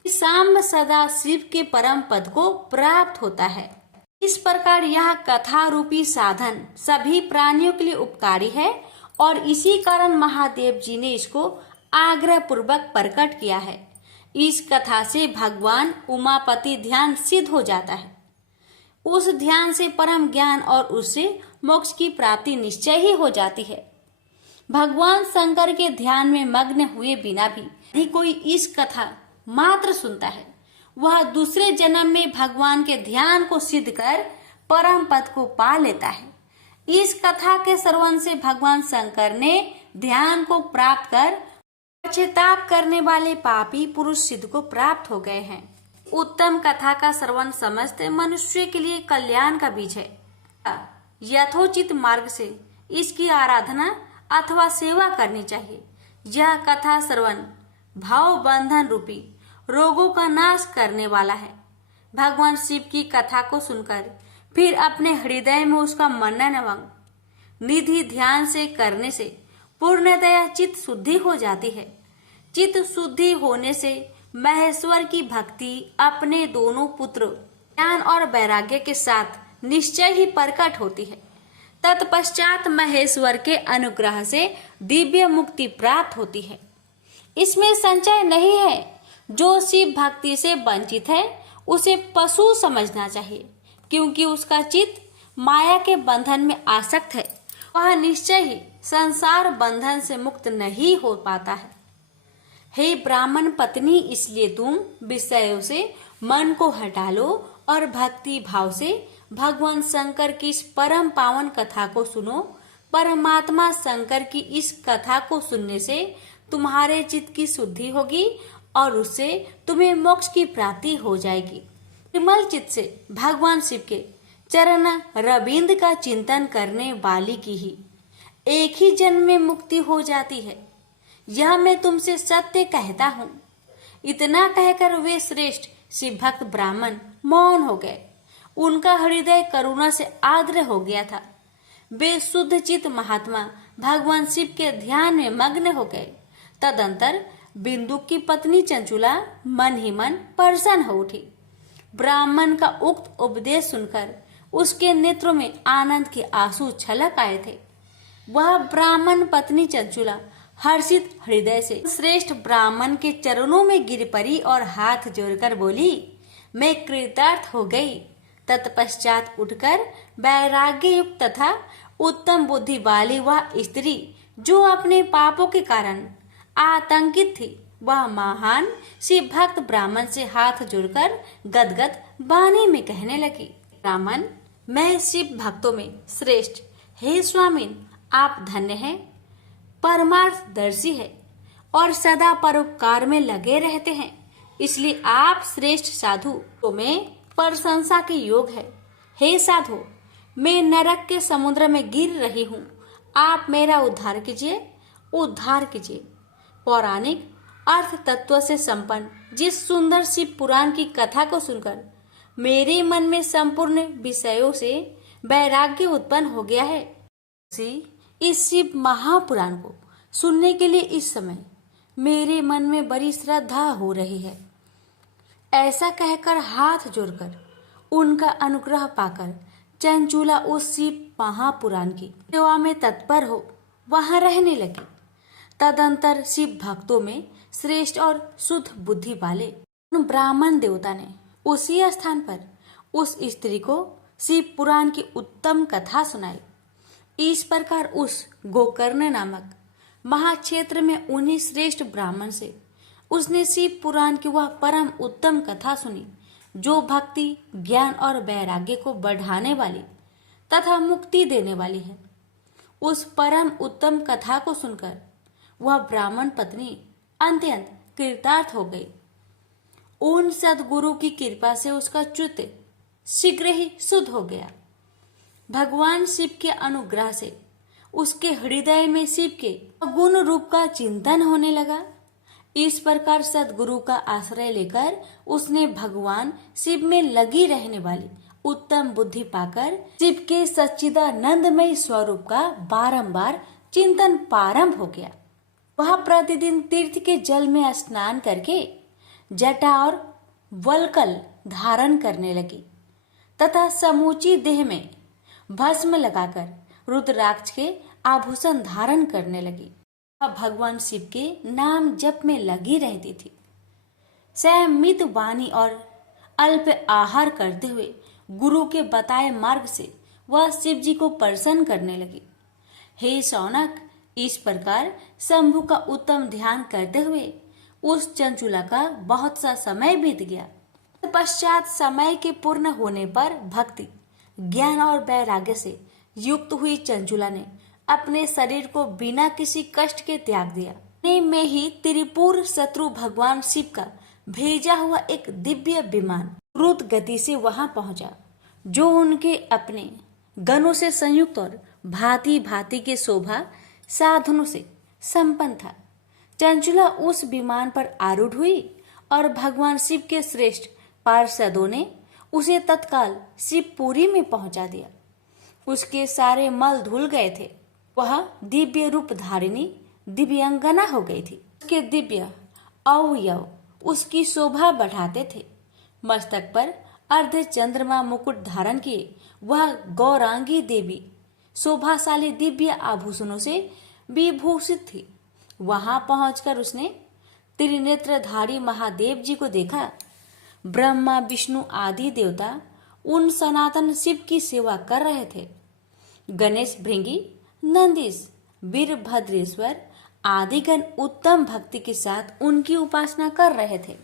सांब सदा शिव के परम पद को प्राप्त होता है। इस प्रकार यह कथा रूपी साधन सभी प्राणियों के लिए उपकारी है और इसी कारण महादेव जी ने इसको आग्रह पूर्वक प्रकट किया है। इस कथा से भगवान उमापति ध्यान सिद्ध हो जाता है। उस ध्यान से परम ज्ञान और उससे मोक्ष की प्राप्ति निश्चय ही हो जाती है। भगवान शंकर के ध्यान में मग्न हुए बिना भी यदि कोई इस कथा मात्र सुनता है, वह दूसरे जन्म में भगवान के ध्यान को सिद्ध कर परम पद को पा लेता है। इस कथा के श्रवण से भगवान शंकर ने ध्यान को प्राप्त कर पश्चाताप करने वाले पापी पुरुष सिद्ध को प्राप्त हो गए हैं। उत्तम कथा का श्रवण समस्त मनुष्य के लिए कल्याण का बीज है। यथोचित मार्ग से इसकी आराधना अथवा सेवा करनी चाहिए। यह कथा श्रवण भाव बंधन रूपी रोगों का नाश करने वाला है। भगवान शिव की कथा को सुनकर फिर अपने हृदय में उसका मनन एवं निधि ध्यान से करने से पूर्णतया चित्त शुद्धि हो जाती है। चित्त शुद्धि होने से महेश्वर की भक्ति अपने दोनों पुत्र ज्ञान और वैराग्य के साथ निश्चय ही प्रकट होती है। तत्पश्चात महेश्वर के अनुग्रह से दिव्य मुक्ति प्राप्त होती है। इसमें संशय नहीं है। जो शिव भक्ति से वंचित है उसे पशु समझना चाहिए, क्योंकि उसका चित्त माया के बंधन में आसक्त है। वह निश्चय ही संसार बंधन से मुक्त नहीं हो पाता है। हे ब्राह्मण पत्नी, इसलिए तुम विषयों से मन को हटा लो और भक्ति भाव से भगवान शंकर की इस परम पावन कथा को सुनो। परमात्मा शंकर की इस कथा को सुनने से तुम्हारे चित्त की शुद्धि होगी और उससे तुम्हें मोक्ष की प्राप्ति हो जाएगी। निर्मल चित्त से भगवान शिव के चरण रविंद का चिंतन करने वाली की ही एक ही जन्म में मुक्ति हो जाती है, यह मैं तुमसे सत्य कहता हूँ। इतना कहकर वे श्रेष्ठ शिव भक्त ब्राह्मण मौन हो गए। उनका हृदय करुणा से आर्द्र हो गया था। वे शुद्ध चित्त महात्मा भगवान शिव के ध्यान में मग्न हो गए। तदंतर बिंदु की पत्नी चंचुला मन ही मन प्रसन्न हो उठी। ब्राह्मण का उक्त उपदेश सुनकर उसके नेत्रों में आनंद के आंसू छलक आए थे। वह ब्राह्मण पत्नी चंचुला हर्षित हृदय से श्रेष्ठ ब्राह्मण के चरणों में गिर पड़ी और हाथ जोड़कर बोली, मैं कृतार्थ हो गई। तत्पश्चात उठकर वैराग्य युक्त तथा उत्तम बुद्धि वाली वह स्त्री जो अपने पापों के कारण आतंकित थी, वह महान शिव भक्त ब्राह्मण से हाथ जोड़कर गदगद वाणी में कहने लगी, ब्राह्मण, मैं शिव भक्तों में श्रेष्ठ, हे स्वामिन, आप धन्य हैं, परमार्थदर्शी है और सदा परोपकार में लगे रहते हैं, इसलिए आप श्रेष्ठ साधु तो में प्रशंसा के योग है। हे साधु, मैं नरक के समुद्र में गिर रही हूँ, आप मेरा उद्धार कीजिए, उद्धार कीजिए। पौराणिक अर्थ तत्व से संपन्न जिस सुंदर शिव पुराण की कथा को सुनकर मेरे मन में संपूर्ण विषयों से वैराग्य उत्पन्न हो गया है, इस शिव महापुराण को सुनने के लिए इस समय मेरे मन में बड़ी श्रद्धा हो रही है। ऐसा कहकर हाथ जोड़कर उनका अनुग्रह पाकर चंचुला उस शिव महापुराण की सेवा में तत्पर हो वहां रहने लगी। तदंतर शिव भक्तों में श्रेष्ठ और शुद्ध बुद्धि वाले उन ब्राह्मण देवता ने उसी स्थान पर उस स्त्री को शिव पुराण की उत्तम कथा सुनाई। इस प्रकार उस गोकर्ण नामक महाक्षेत्र में उन्हीं श्रेष्ठ ब्राह्मण से उसने शिव पुराण की वह परम उत्तम कथा सुनी जो भक्ति, ज्ञान और वैराग्य को बढ़ाने वाली तथा मुक्ति देने वाली है। उस परम उत्तम कथा को सुनकर वह ब्राह्मण पत्नी अत्यंत कृतार्थ हो गई। उन सदगुरु की कृपा से उसका चित्त शीघ्र ही शुद्ध हो गया। भगवान शिव के अनुग्रह से उसके हृदय में शिव के गुण रूप का चिंतन होने लगा। इस प्रकार सदगुरु का आश्रय लेकर उसने भगवान शिव में लगी रहने वाली उत्तम बुद्धि पाकर शिव के सच्चिदानंदमय स्वरूप का बारंबार चिंतन प्रारंभ हो गया। वह प्रतिदिन तीर्थ के जल में स्नान करके जटा और वलकल धारण करने लगी तथा समूची देह में भस्म लगाकर रुद्राक्ष के आभूषण धारण करने लगी। वह भगवान शिव के नाम जप में लगी रहती थी। संयमित वाणी और अल्प आहार करते हुए गुरु के बताए मार्ग से वह शिव जी को प्रसन्न करने लगी। हे शौनक, इस प्रकार शंभु का उत्तम ध्यान करते हुए उस चंचुला का बहुत सा समय बीत गया। पश्चात समय के पूर्ण होने पर भक्ति, ज्ञान और वैराग्य से युक्त हुई चंचुला ने अपने शरीर को बिना किसी कष्ट के त्याग दिया। में ही त्रिपुर शत्रु भगवान शिव का भेजा हुआ एक दिव्य विमान द्रुत गति से वहां पहुंचा, जो उनके अपने गणों से संयुक्त और भांति भांति के शोभा साधनों से संपन्न था। चंचुला उस विमान पर आरूढ़ हुई और भगवान शिव के श्रेष्ठ पार्षदों ने उसे तत्काल शिवपुरी में पहुंचा दिया। उसके सारे मल धुल गए थे। वह दिव्य रूप धारिणी दिव्यांगना हो गई थी। उसके दिव्य अवयव उसकी शोभा बढ़ाते थे। मस्तक पर अर्ध चंद्रमा मुकुट धारण किए वह गौरांगी देवी शोभाशाली दिव्य आभूषणों से विभूषित थी। वहां पहुंचकर उसने त्रिनेत्रधारी महादेव जी को देखा। ब्रह्मा, विष्णु आदि देवता उन सनातन शिव की सेवा कर रहे थे। गणेश, भृंगी, नंदीश, वीरभद्रेश्वर आदि गण उत्तम भक्ति के साथ उनकी उपासना कर रहे थे।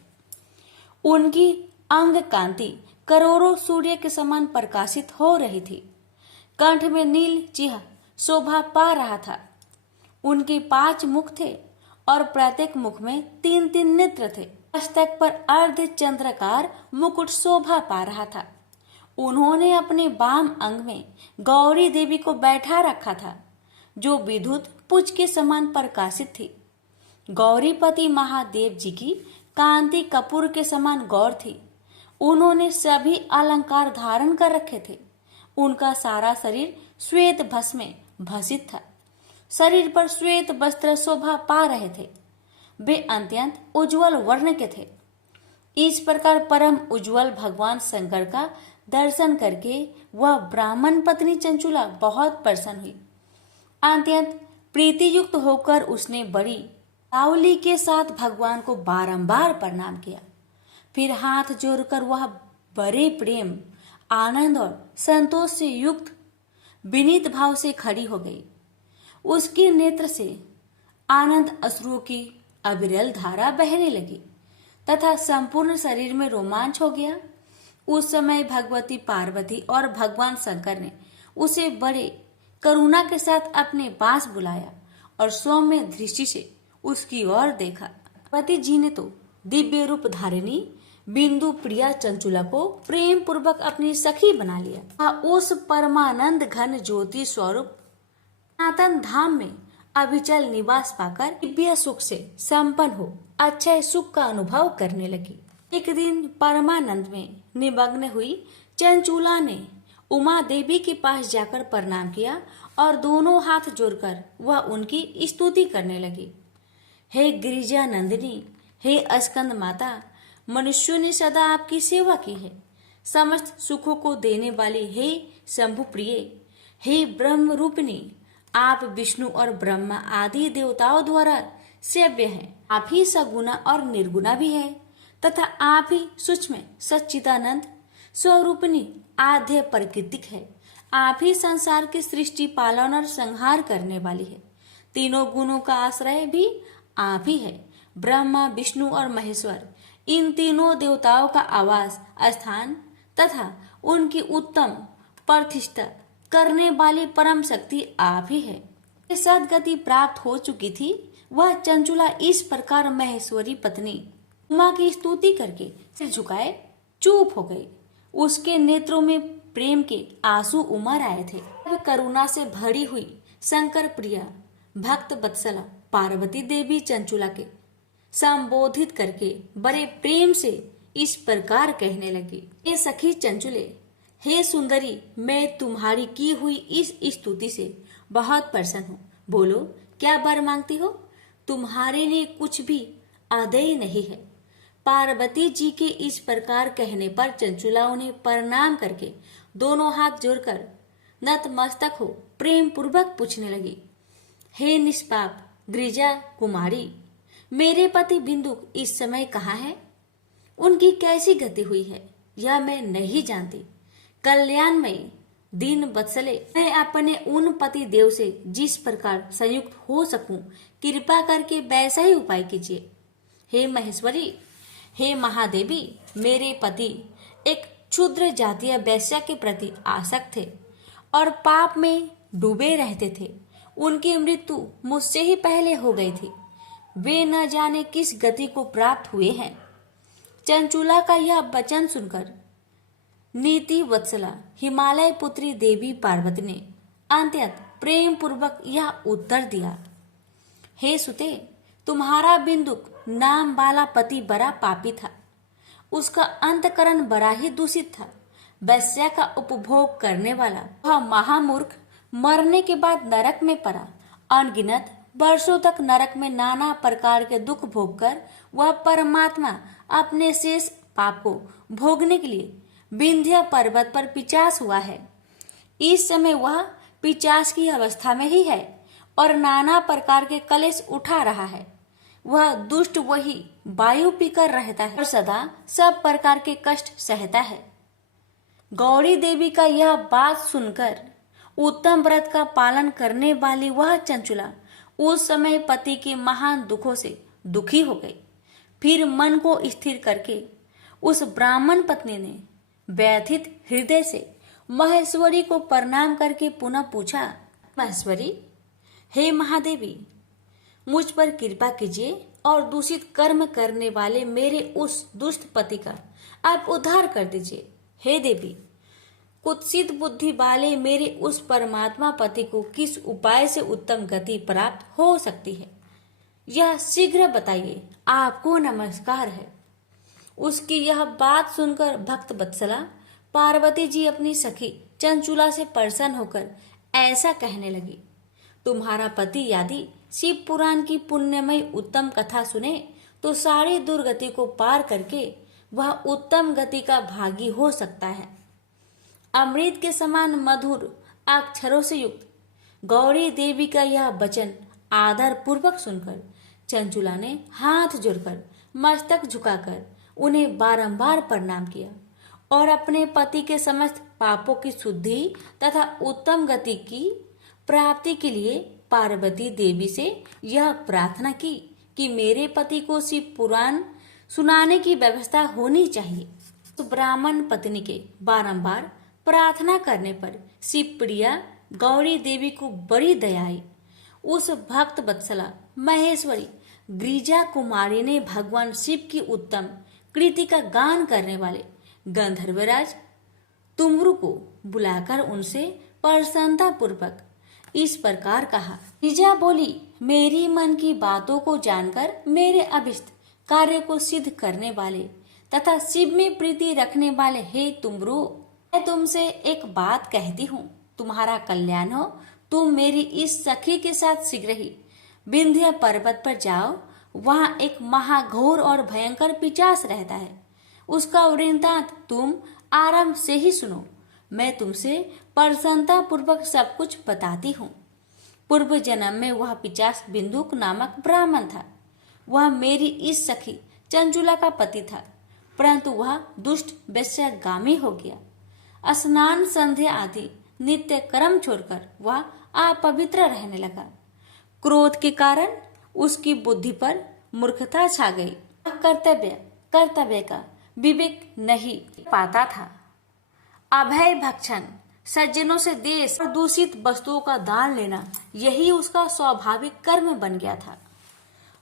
उनकी अंग कांति करोड़ों सूर्य के समान प्रकाशित हो रही थी। कंठ में नील चिह्न शोभा पा रहा था। उनके 5 मुख थे और प्रत्येक मुख में 3-3 नेत्र थे। मस्तक पर अर्ध चंद्राकार मुकुट शोभा पा रहा था। उन्होंने अपने वाम अंग में गौरी देवी को बैठा रखा था, जो विद्युत पुंज के समान प्रकाशित थी। गौरीपति महादेव जी की कांति कपूर के समान गौर थी। उन्होंने सभी अलंकार धारण कर रखे थे। उनका सारा शरीर श्वेत भस्म में भसित था। शरीर पर श्वेत वस्त्र शोभा पा रहे थे। वे अत्यंत उज्जवल वर्ण के थे। इस प्रकार परम उज्जवल भगवान शंकर का दर्शन करके वह ब्राह्मण पत्नी चंचुला बहुत प्रसन्न हुई। अत्यंत प्रीति युक्त होकर उसने बड़ी तावली के साथ भगवान को बारंबार प्रणाम किया। फिर हाथ जोड़कर वह बड़े प्रेम, आनंद और संतोष से युक्त विनीत भाव से खड़ी हो गई। उसके नेत्र से आनंद अश्रुओं की अविरल धारा बहने लगी तथा संपूर्ण शरीर में रोमांच हो गया। उस समय भगवती पार्वती और भगवान शंकर ने उसे बड़े करुणा के साथ अपने पास बुलाया और सौम्य दृष्टि से उसकी ओर देखा। पार्वती जी ने तो दिव्य रूप धारिणी बिंदु प्रिया चंचुला को प्रेम पूर्वक अपनी सखी बना लिया। उस परमानंद घन ज्योति स्वरूप सनातन धाम में अविचल निवास पाकर दिव्य सुख से संपन्न हो अक्षय सुख का अनुभव करने लगी। एक दिन परमानंद में निमग्न हुई चंचुला ने उमा देवी के पास जाकर प्रणाम किया और दोनों हाथ जोड़कर वह उनकी स्तुति करने लगी। हे गिरिजा नंदिनी, हे स्कंद माता, मनुष्यों ने सदा आपकी सेवा की है। समस्त सुखों को देने वाली हे शंभु प्रिय, हे ब्रह्म रूपिणी, आप विष्णु और ब्रह्मा आदि देवताओं द्वारा सेव्य हैं। आप ही सगुना और निर्गुणा भी है तथा आप ही सूक्ष्म सच्चिदानंद स्वरूपिणी आद्य प्रकृतिक है। आप ही संसार की सृष्टि, पालन और संहार करने वाली है। तीनों गुणों का आश्रय भी आप ही है। ब्रह्मा, विष्णु और महेश्वर, इन तीनों देवताओं का आवास स्थान तथा उनकी उत्तम प्रतिष्ठा करने वाली परम शक्ति आप ही है। सदगति प्राप्त हो चुकी थी वह चंचुला इस प्रकार महेश्वरी पत्नी उमा की स्तुति करके सिर झुकाए चुप हो गई। उसके नेत्रों में प्रेम के आंसू उमड़ आए थे। वह करुणा से भरी हुई शंकर प्रिया भक्त वत्सला पार्वती देवी चंचुला के संबोधित करके बड़े प्रेम से इस प्रकार कहने लगी। हे सखी चंचुले, हे सुंदरी, मैं तुम्हारी की हुई इस स्तुति से बहुत प्रसन्न हूँ। बोलो, क्या वर मांगती हो? तुम्हारे लिए कुछ भी आदेय नहीं है। पार्वती जी के इस प्रकार कहने पर चंचुला उन्हें प्रणाम करके दोनों हाथ जोड़कर नतमस्तक हो प्रेम पूर्वक पूछने लगी। हे निष्पाप गिरिजा कुमारी, मेरे पति बिंदु इस समय कहाँ है? उनकी कैसी गति हुई है यह मैं नहीं जानती। कल्याणमयी दीन वत्सले, मैं अपने उन पति देव से जिस प्रकार संयुक्त हो सकूं कृपा करके वैसा ही उपाय कीजिए। हे महेश्वरी, हे महादेवी, मेरे पति एक क्षुद्र जातीय वैश्या के प्रति आसक्त थे और पाप में डूबे रहते थे। उनकी मृत्यु मुझसे ही पहले हो गई थी। वे न जाने किस गति को प्राप्त हुए हैं। चंचुला का यह वचन सुनकर नीति वत्सला हिमालय पुत्री देवी पार्वती ने अत्यंत प्रेम पूर्वक यह उत्तर दिया। हे सुते, तुम्हारा बिंदुक नाम वाला पति बड़ा पापी था। उसका अंतकरण बड़ा ही दूषित था। वैश्या का उपभोग करने वाला वह महामूर्ख मरने के बाद नरक में पड़ा। अनगिनत वर्षों तक नरक में नाना प्रकार के दुख भोगकर वह परमात्मा अपने शेष पाप को भोगने के लिए विंध्य पर्वत पर पिचास हुआ है। इस समय वह पिचास की अवस्था में ही है और नाना प्रकार के कलेश उठा रहा है। वह दुष्ट वही वायु पीकर रहता है और सदा सब प्रकार के कष्ट सहता है। गौरी देवी का यह बात सुनकर उत्तम व्रत का पालन करने वाली वह चंचुला उस समय पति के महान दुखों से दुखी हो गई। फिर मन को स्थिर करके उस ब्राह्मण पत्नी ने व्यथित हृदय से महेश्वरी को प्रणाम करके पुनः पूछा। महेश्वरी, हे महादेवी, मुझ पर कृपा कीजिए और दूषित कर्म करने वाले मेरे उस दुष्ट पति का आप उद्धार कर दीजिए। हे देवी, कुत्सित बुद्धि वाले मेरे उस परमात्मा पति को किस उपाय से उत्तम गति प्राप्त हो सकती है, यह शीघ्र बताइए। आपको नमस्कार है। उसकी यह बात सुनकर भक्त वत्सला पार्वती जी अपनी सखी चंचुला से प्रसन्न होकर ऐसा कहने लगी, तुम्हारा पति यदि शिव पुराण की पुण्यमयी उत्तम कथा सुने तो सारी दुर्गति को पार करके वह उत्तम गति का भागी हो सकता है। अमृत के समान मधुर अक्षरों से युक्त गौरी देवी का यह वचन आदर पूर्वक सुनकर चंचुला ने हाथ जोड़कर मस्तक झुकाकर उन्हें बारंबार प्रणाम किया और अपने पति के समस्त पापों की शुद्धि तथा उत्तम गति की प्राप्ति के लिए पार्वती देवी से यह प्रार्थना की कि मेरे पति को शिव पुराण सुनाने की व्यवस्था होनी चाहिए। तो ब्राह्मण पत्नी के बारंबार प्रार्थना करने पर शिव प्रिया गौरी देवी को बड़ी दया आई। उस भक्त वत्सला महेश्वरी गिरिजा कुमारी ने भगवान शिव की उत्तम कृति का गान करने वाले गंधर्वराज तुमरु को बुलाकर उनसे प्रसन्नता पूर्वक इस प्रकार कहा। गिरिजा बोली, मेरी मन की बातों को जानकर मेरे अभिष्ट कार्य को सिद्ध करने वाले तथा शिव में प्रीति रखने वाले हे तुमरु, मैं तुमसे एक बात कहती हूँ, तुम्हारा कल्याण हो। तुम मेरी इस सखी के साथ शीघ्र ही विंध्य पर्वत पर जाओ। वहाँ एक महाघोर और भयंकर पिशाच रहता है। उसका वृत्तांत तुम आराम से ही सुनो। मैं तुमसे प्रसन्नता पूर्वक सब कुछ बताती हूँ। पूर्व जन्म में वह पिशाच बिंदुक नामक ब्राह्मण था। वह मेरी इस सखी चंचुला का पति था, परंतु वह दुष्ट वैश्यगामी हो गया। स्नान संध्या आदि नित्य कर्म छोड़कर वह अपवित्र रहने लगा। क्रोध के कारण उसकी बुद्धि पर मूर्खता छा गई। कर्तव्य का विवेक नहीं पाता था। अभय भक्षण, सज्जनों से देश और दूषित वस्तुओं का दान लेना, यही उसका स्वाभाविक कर्म बन गया था।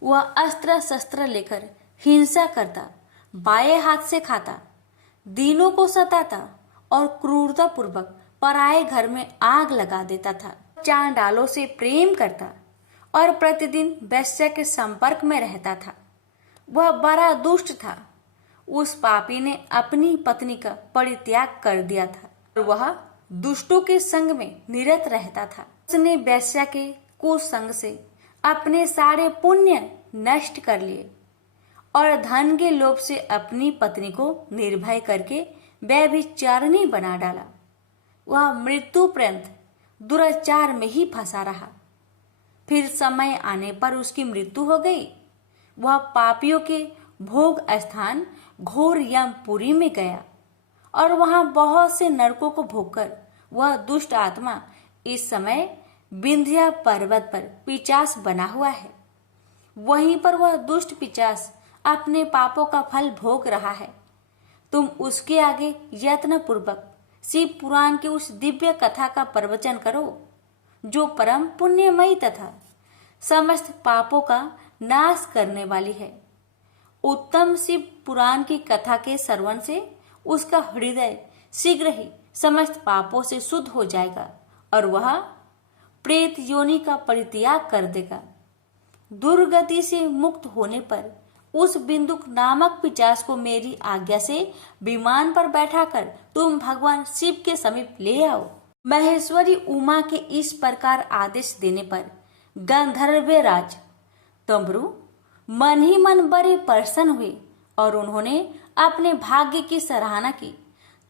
वह अस्त्र शस्त्र लेकर हिंसा करता, बाएं हाथ से खाता, दीनों को सताता और क्रूरता पूर्वक पराये घर में आग लगा देता था। चांडालों से प्रेम करता और प्रतिदिन वैश्य के संपर्क में रहता था। वह बड़ा दुष्ट था। उस पापी ने अपनी पत्नी का परित्याग कर दिया था और वह दुष्टों के संग में निरत रहता था। उसने वैश्य के कुसंग से अपने सारे पुण्य नष्ट कर लिए और धन के लोभ से अपनी पत्नी को निर्भय करके व्यभिचारिणी बना डाला। वह मृत्यु पर्यंत दुराचार में ही फंसा रहा। फिर समय आने पर उसकी मृत्यु हो गई। वह पापियों के भोग स्थान घोर यमपुरी में गया और वहां बहुत से नरकों को भोगकर वह दुष्ट आत्मा इस समय विंध्य पर्वत पर पिशाच बना हुआ है। वहीं पर वह दुष्ट पिशाच अपने पापों का फल भोग रहा है। तुम उसके आगे यत्न पूर्वक शिव पुराण की उस दिव्य कथा का प्रवचन करो, जो परम पुण्यमयी तथा समस्त पापों का नाश करने वाली है। उत्तम शिव पुराण की कथा के श्रवण से उसका हृदय शीघ्र ही समस्त पापों से शुद्ध हो जाएगा और वह प्रेत योनि का परित्याग कर देगा। दुर्गति से मुक्त होने पर उस बिंदुक नामक पिशाच को मेरी आज्ञा से विमान पर बैठाकर तुम भगवान शिव के समीप ले आओ। महेश्वरी उमा के इस प्रकार आदेश देने पर गंधर्वराज तुमरु मन ही मन बड़े प्रसन्न हुए और उन्होंने अपने भाग्य की सराहना की।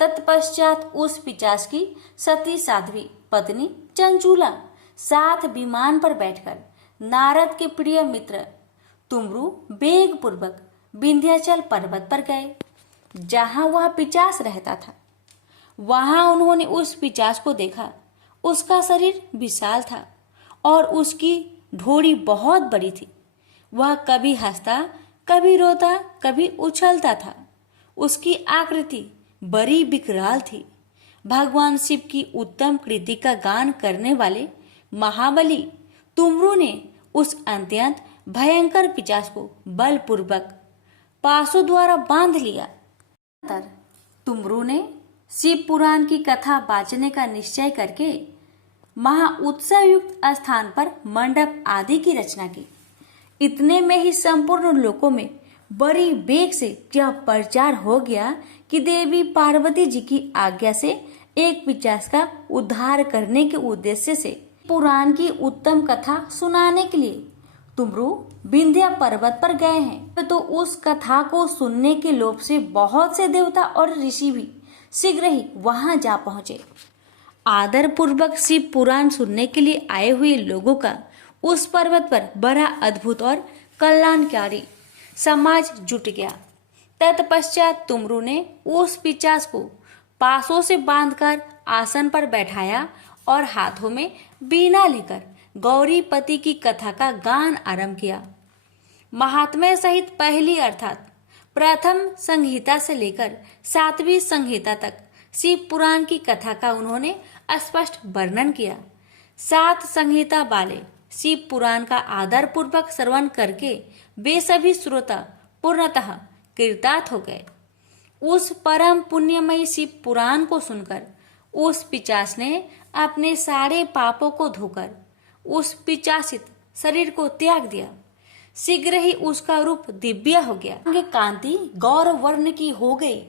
तत्पश्चात उस पिशाच की सती साध्वी पत्नी चंचुला साथ विमान पर बैठकर नारद के प्रिय मित्र तुमरु वेग पूर्वक विंध्याचल पर्वत पर गए, जहां वह पिशाच रहता था। वहां उन्होंने उस पिशाच को देखा। उसका शरीर विशाल था और उसकी ढोड़ी बहुत बड़ी थी। वह कभी हंसता, कभी रोता, कभी उछलता था। उसकी आकृति बड़ी विकराल थी। भगवान शिव की उत्तम कृति का गान करने वाले महाबली तुमरू ने उस अत्यंत भयंकर पिशाच को बलपूर्वक पासों द्वारा बांध लिया। तुमरू ने शिव पुराण की कथा बांचने का निश्चय करके महा उत्सव युक्त स्थान पर मंडप आदि की रचना की। इतने में ही संपूर्ण लोकों में बड़ी वेग से यह प्रचार हो गया कि देवी पार्वती जी की आज्ञा से एक पिशाच का उद्धार करने के उद्देश्य से पुराण की उत्तम कथा सुनाने के लिए तुमरू विंध्या पर्वत पर गए हैं। तो उस कथा को सुनने के लोभ से बहुत से देवता और ऋषि भी शीघ्र ही वहां जा पहुंचे। आदर पूर्वक शिव पुराण सुनने के लिए आए हुए लोगों का उस पर्वत पर बड़ा अद्भुत और कल्याणकारी समाज जुट गया। तत्पश्चात तुमरू ने उस पिशाच को पासों से बांधकर आसन पर बैठाया और हाथों में बीना लेकर गौरीपति की कथा का गान आरंभ किया। महात्म्य सहित पहली अर्थात प्रथम संहिता से लेकर 7वीं संहिता तक शिव पुराण की कथा का उन्होंने स्पष्ट वर्णन किया। 7 संहिता वाले शिव पुराण का आदर पूर्वक श्रवण करके वे सभी श्रोता पूर्णतः कृतार्थ हो गए। उस परम पुण्यमयी शिव पुराण को सुनकर उस पिशाच ने अपने सारे पापों को धोकर उस पिशाचित शरीर को त्याग दिया। शीघ्र ही उसका रूप दिव्य हो गया। अंग कांति गौर वर्ण की हो गई।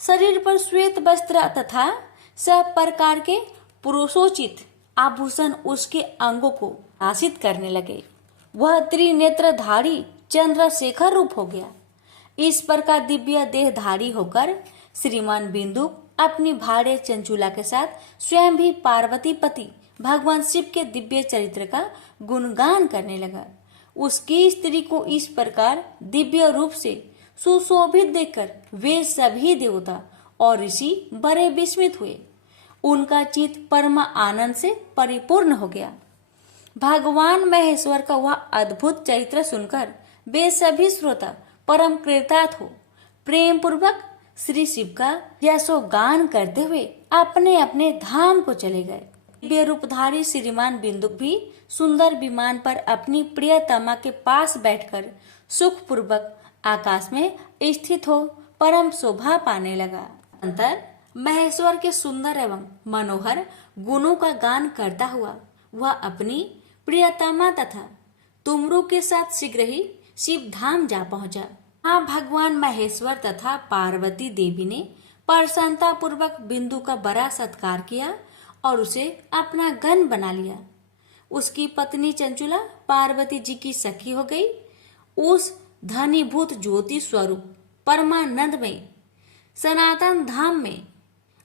शरीर पर श्वेत वस्त्र तथा सब प्रकार के पुरुषोचित आभूषण उसके अंगों को आशित करने लगे। वह त्रिनेत्रधारी चंद्रशेखर रूप हो गया। इस प्रकार दिव्य देहधारी होकर श्रीमान बिंदु अपनी भार्य चंचुला के साथ स्वयं भी पार्वती पति भगवान शिव के दिव्य चरित्र का गुणगान करने लगा। उसकी स्त्री को इस प्रकार दिव्य रूप से सुशोभित देखकर वे सभी देवता और ऋषि बड़े विस्मित हुए। उनका चित्त परम आनंद से परिपूर्ण हो गया। भगवान महेश्वर का वह अद्भुत चरित्र सुनकर वे सभी श्रोता परम कृतार्थ हो प्रेम पूर्वक श्री शिव का यशोगान करते हुए अपने अपने धाम को चले गए। दिव्य रूपधारी श्रीमान बिंदु भी सुंदर विमान पर अपनी प्रियतमा के पास बैठकर सुख पूर्वक आकाश में स्थित हो परम शोभा पाने लगा। अंतर महेश्वर के सुंदर एवं मनोहर गुणों का गान करता हुआ वह अपनी प्रियतमा तथा तुमरू के साथ शीघ्र ही शिव धाम जा पहुंचा। हाँ, भगवान महेश्वर तथा पार्वती देवी ने प्रसन्नता पूर्वक बिंदु का बड़ा सत्कार किया और उसे अपना गण बना लिया। उसकी पत्नी चंचुला पार्वती जी की सखी हो गई। उस धनीभूत ज्योति स्वरूप परमानंदमय सनातन धाम में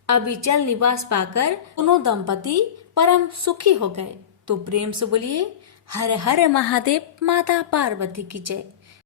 अविचल निवास पाकर दोनों दंपति परम सुखी हो गए। तो प्रेम से बोलिए हर हर महादेव, माता पार्वती की जय।